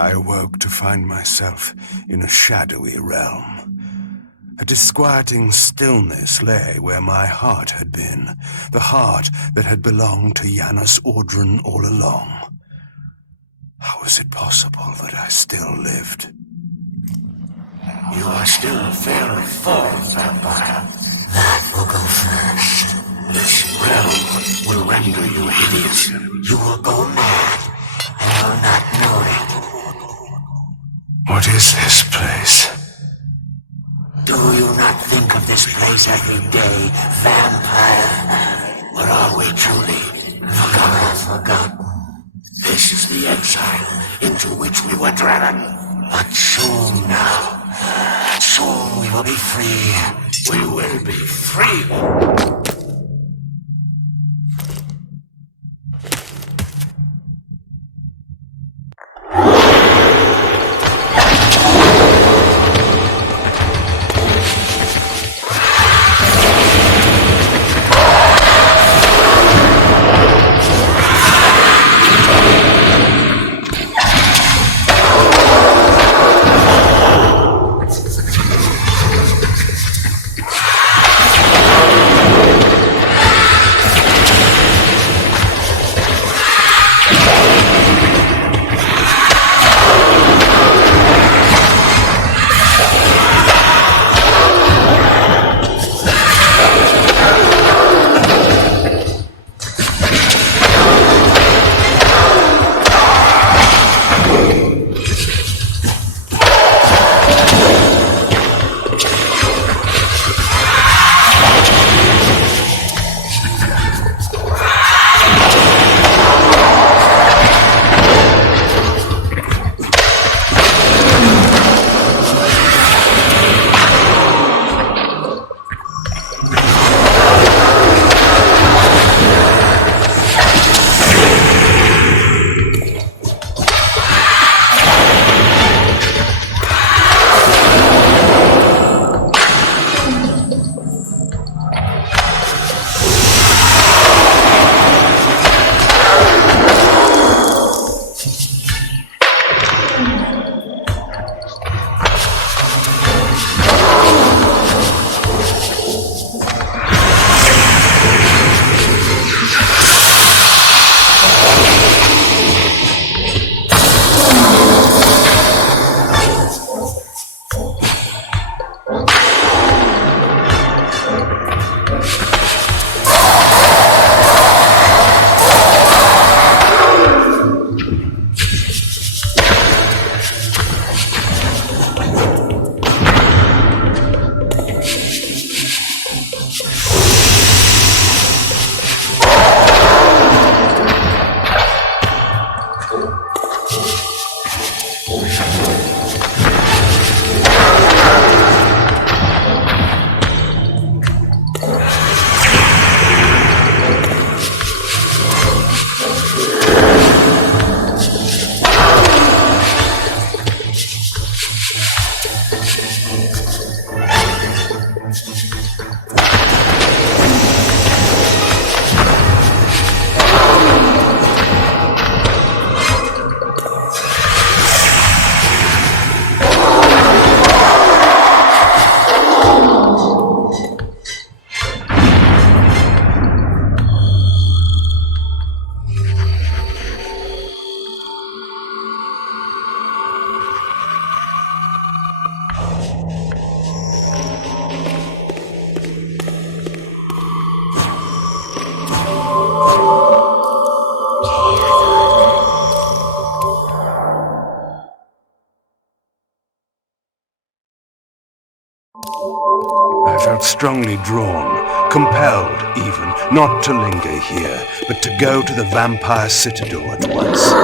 I awoke to find myself in a shadowy realm. A disquieting stillness lay where my heart had been, the heart that had belonged to Janus Audrun all along. How was it possible that I still lived? You are still very full, vampire. That will go first. This realm will render you hideous. You will go mad, and will not know it. What is this place? Do you not think of this place every day, vampire? Or are we truly forgotten? This is the exile into which we were driven. But soon now, soon we will be free. We will be free. I felt strongly drawn, compelled even, not to linger here, but to go to the vampire citadel at once.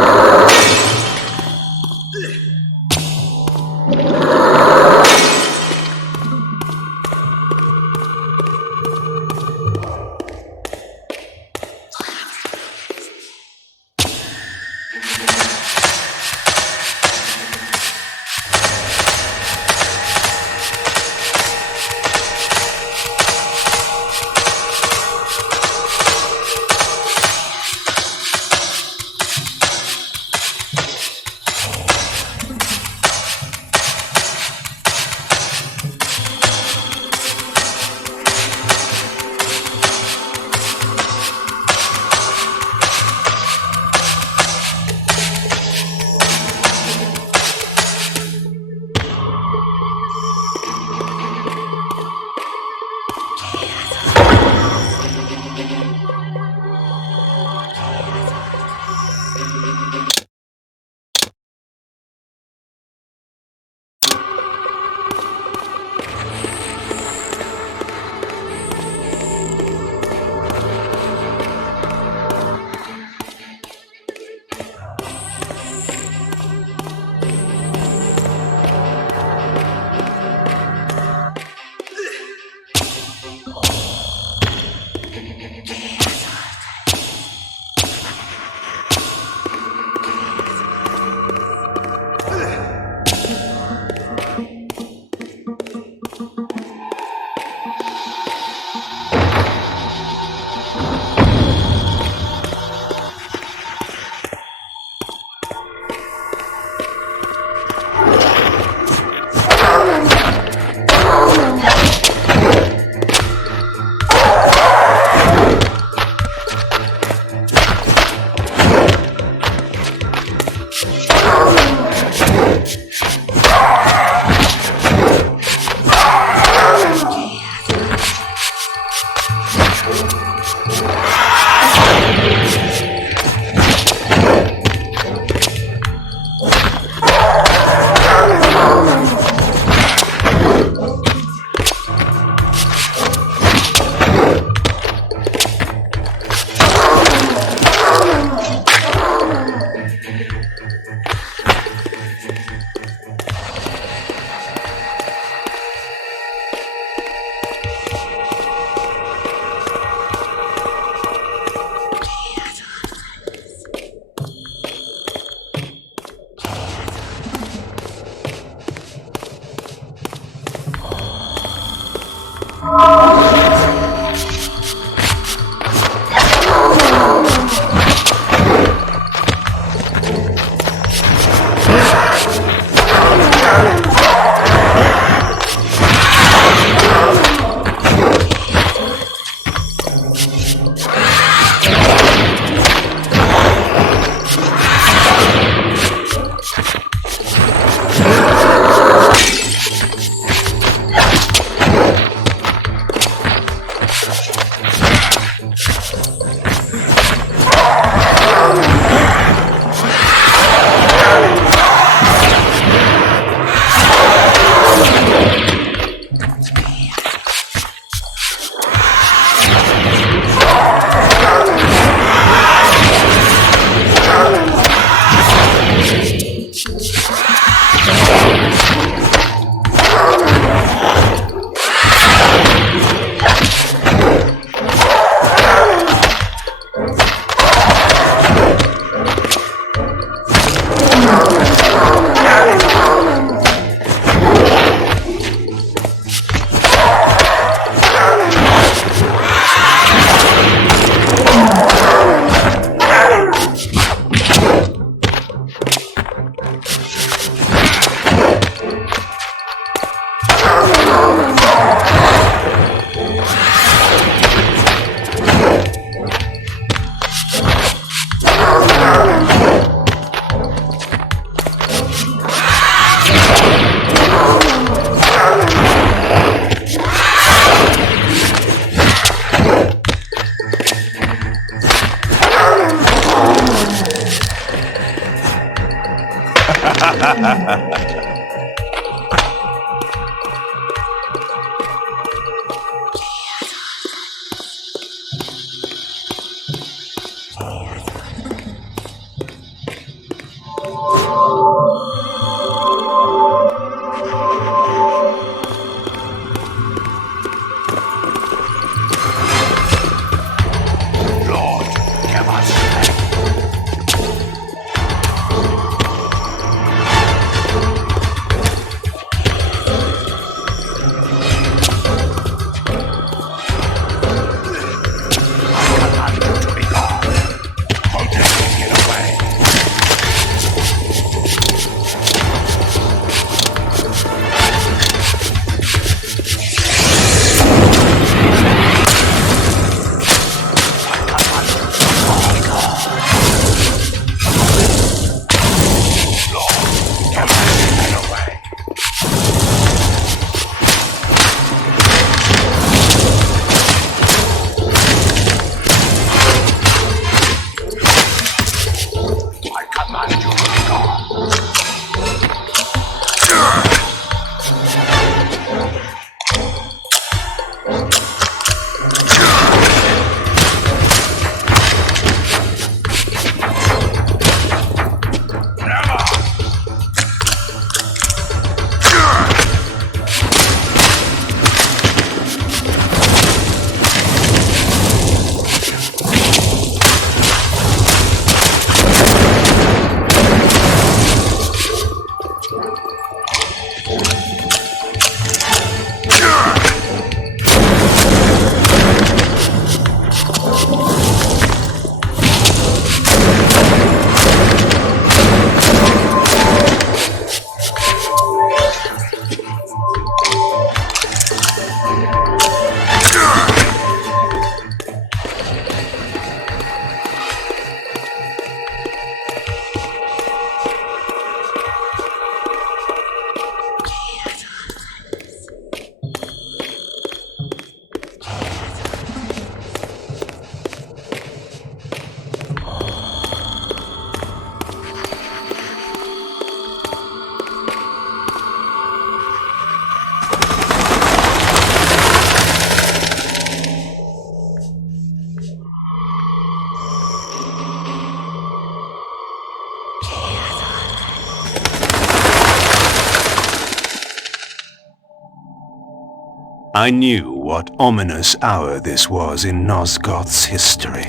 I knew what ominous hour this was in Nosgoth's history,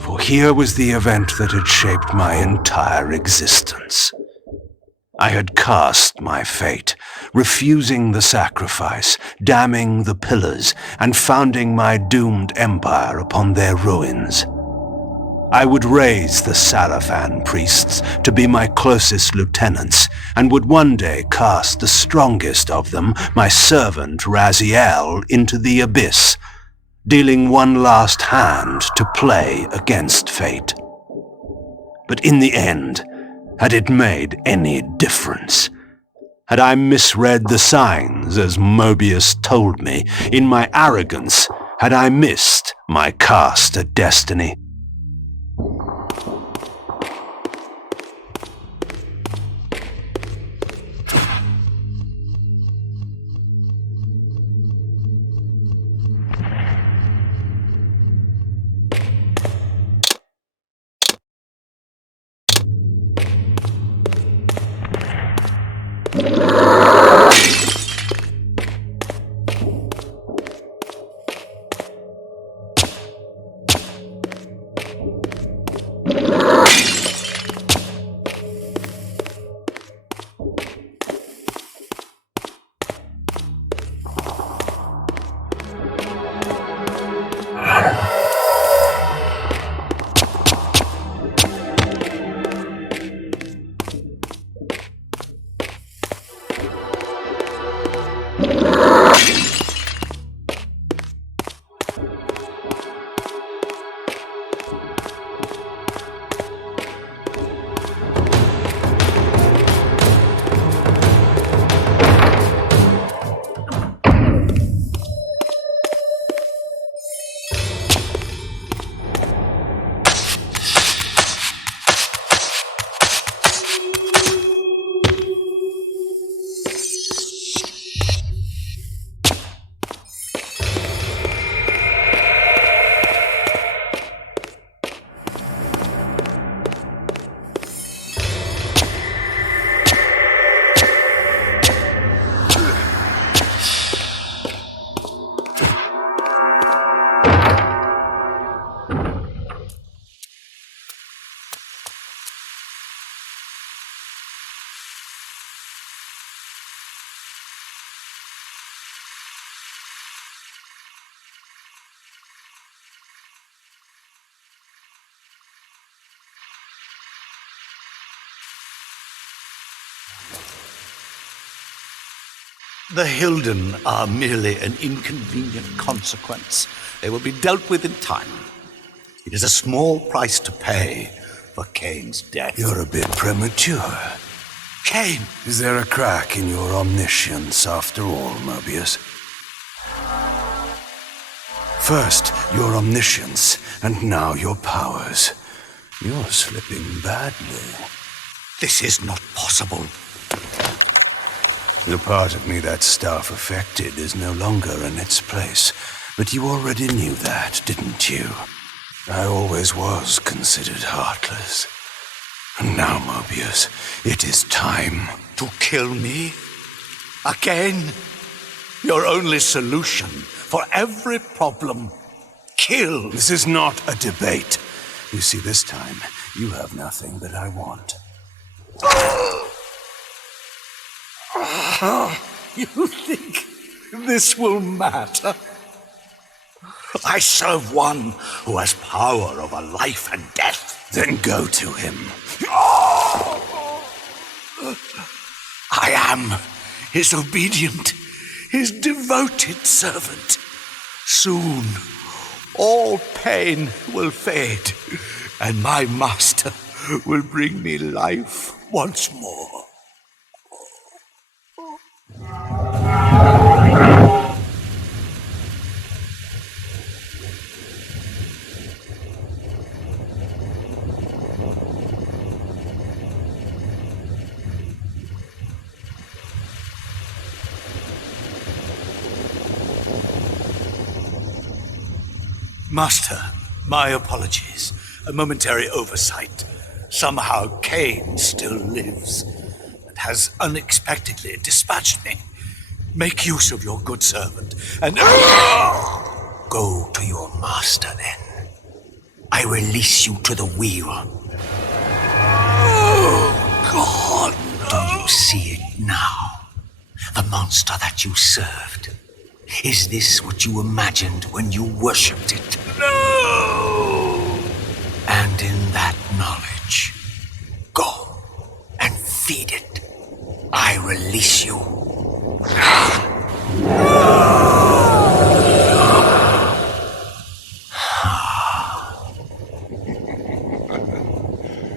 for here was the event that had shaped my entire existence. I had cast my fate, refusing the sacrifice, damning the pillars, and founding my doomed empire upon their ruins. I would raise the Sarafan priests to be my closest lieutenants, and would one day cast the strongest of them, my servant Raziel, into the abyss, dealing one last hand to play against fate. But in the end, had it made any difference? Had I misread the signs, as Mobius told me? In my arrogance, had I missed my cast at destiny? The Hilden are merely an inconvenient consequence. They will be dealt with in time. It is a small price to pay for Kain's death. You're a bit premature. Kain! Is there a crack in your omniscience after all, Mobius? First, your omniscience, and now your powers. You're slipping badly. This is not possible. The part of me that staff affected is no longer in its place, but you already knew that, didn't you? I always was considered heartless. And now, Mobius, it is time. To kill me? Again? Your only solution for every problem. Kill. This is not a debate. You see, this time, you have nothing that I want. You think this will matter? I serve one who has power over life and death. Then go to him. I am his obedient, his devoted servant. Soon, all pain will fade, and my master will bring me life once more. Master, my apologies. A momentary oversight. Somehow Kain still lives and has unexpectedly dispatched me. Make use of your good servant, and... Go to your master, then. I release you to the wheel. Oh, God, no. Do you see it now? The monster that you served. Is this what you imagined when you worshipped it? No! And in that knowledge, go and feed it. I release you.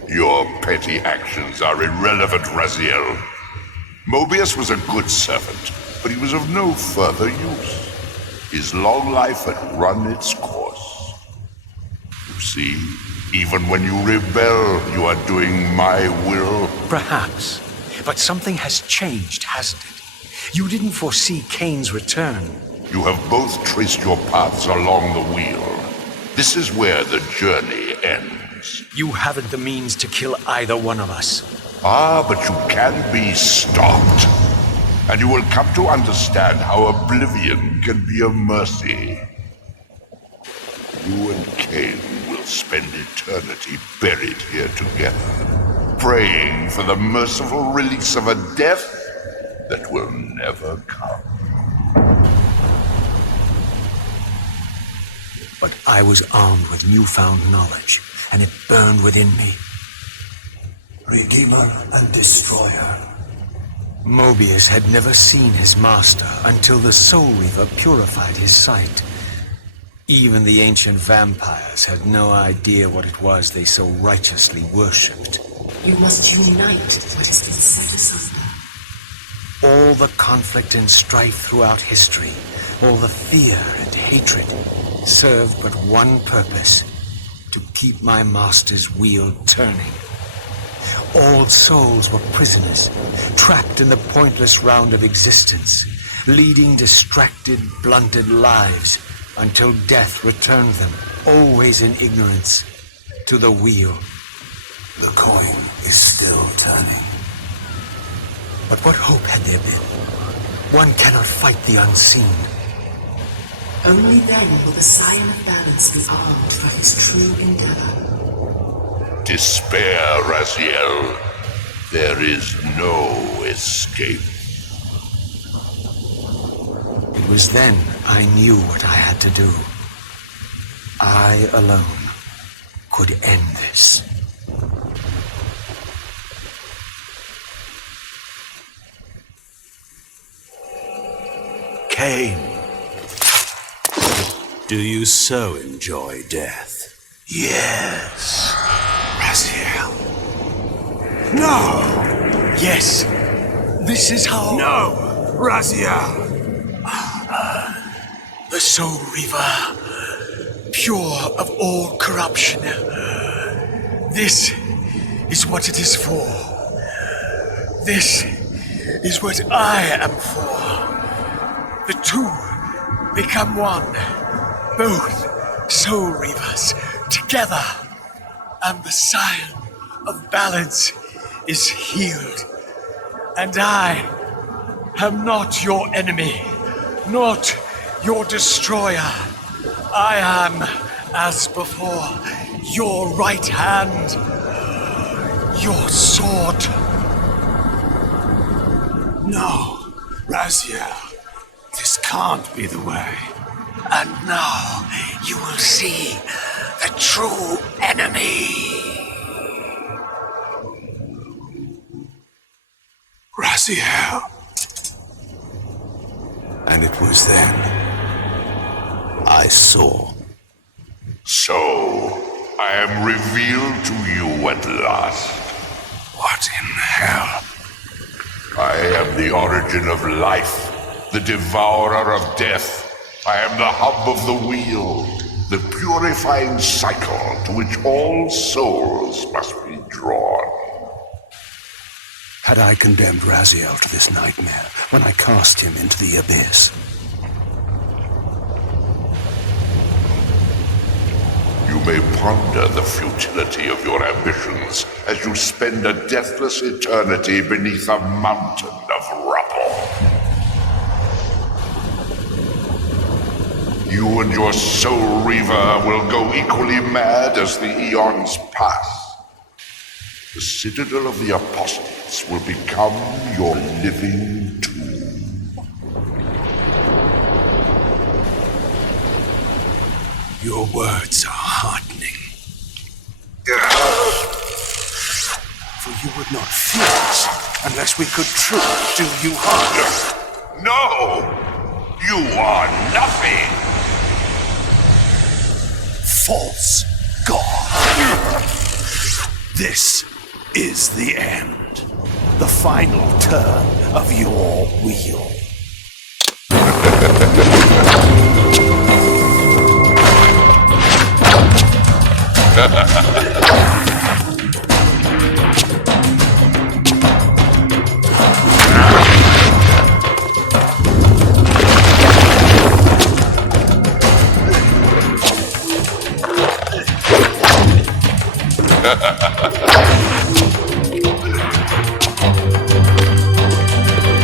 Your petty actions are irrelevant, Raziel. Mobius was a good servant, but he was of no further use. His long life had run its course. You see, even when you rebel, you are doing my will. Perhaps, but something has changed, hasn't it? You didn't foresee Kain's return. You have both traced your paths along the wheel. This is where the journey ends. You haven't the means to kill either one of us. Ah, but you can be stopped. And you will come to understand how oblivion can be a mercy. You and Kain will spend eternity buried here together, praying for the merciful release of a death that will never come. But I was armed with newfound knowledge, and it burned within me. Redeemer and Destroyer. Mobius had never seen his master until the Soul Reaver purified his sight. Even the ancient vampires had no idea what it was they so righteously worshipped. You must unite what has been set asunder. All the conflict and strife throughout history, all the fear and hatred, served but one purpose: to keep my master's wheel turning. All souls were prisoners, trapped in the pointless round of existence, leading distracted, blunted lives until death returned them, always in ignorance, to the wheel. The coin is still turning. But what hope had there been? One cannot fight the unseen. Only then will the Scion of Balance be armed for his true endeavor. Despair, Raziel. There is no escape. It was then I knew what I had to do. I alone could end this. Kain, do you so enjoy death? Yes. Raziel. No! Yes. This is how... No! Raziel! The Soul Reaver, pure of all corruption. This is what it is for. This is what I am for. The two become one. Both Soul Reavers together. And the Scion of Balance is healed. And I am not your enemy, not your destroyer. I am, as before, your right hand, your sword. No, Raziel, this can't be the way. And now you will see the true enemy. Raziel. And it was then I saw. So, I am revealed to you at last. What in hell? I am the origin of life, the devourer of death. I am the hub of the wheel, the purifying cycle to which all souls must be drawn. Had I condemned Raziel to this nightmare when I cast him into the abyss? You may ponder the futility of your ambitions as you spend a deathless eternity beneath a mountain of rubble. You and your soul reaver will go equally mad as the eons pass. The Citadel of the Apostates will become your living tomb. Your words are heartening. For you would not fear us unless we could truly do you harm. No! You are nothing! False god. This is the end. The final turn of your wheel.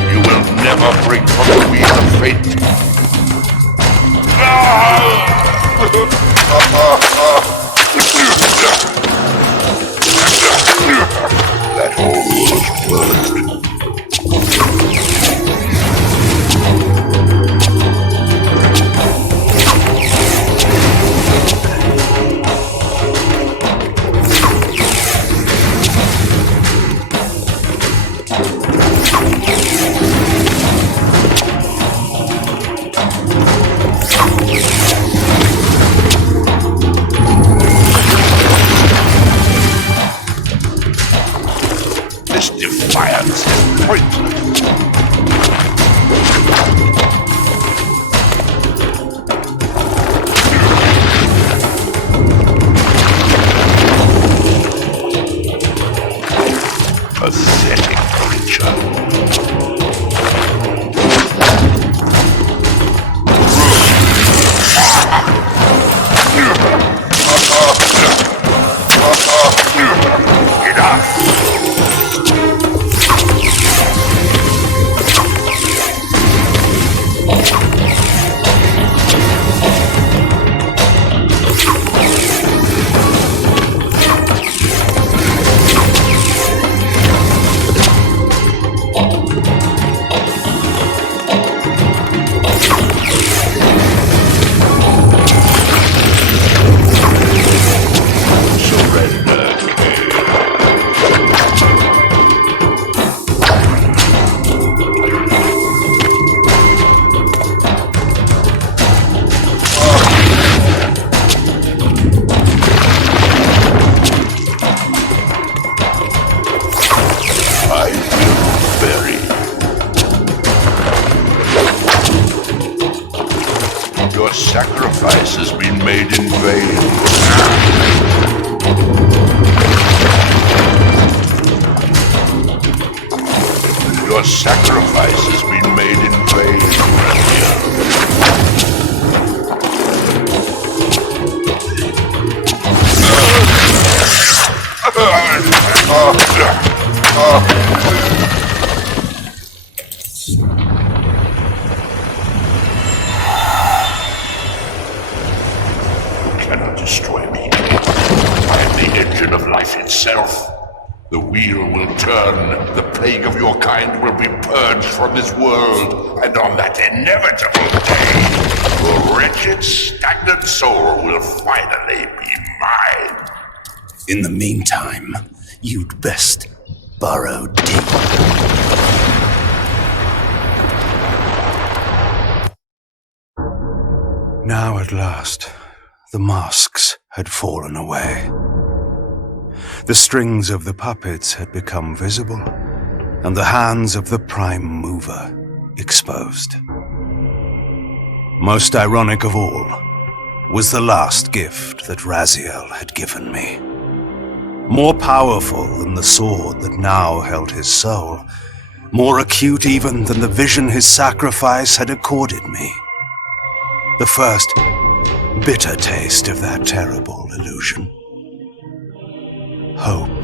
You will never break from the wheel of fate. That hole was burned. This defiance is pointless. Pathetic creature. Your sacrifice has been made in vain. Your sacrifice has been made in cannot destroy me. I am the engine of life itself. The wheel will turn, the plague of your kind will be purged from this world, and on that inevitable day, your wretched, stagnant soul will finally be mine. In the meantime, you'd best burrow deep. Now at last, the masks had fallen away. The strings of the puppets had become visible, and the hands of the prime mover exposed. Most ironic of all was the last gift that Raziel had given me. More powerful than the sword that now held his soul, more acute even than the vision his sacrifice had accorded me. The first bitter taste of that terrible illusion. Hope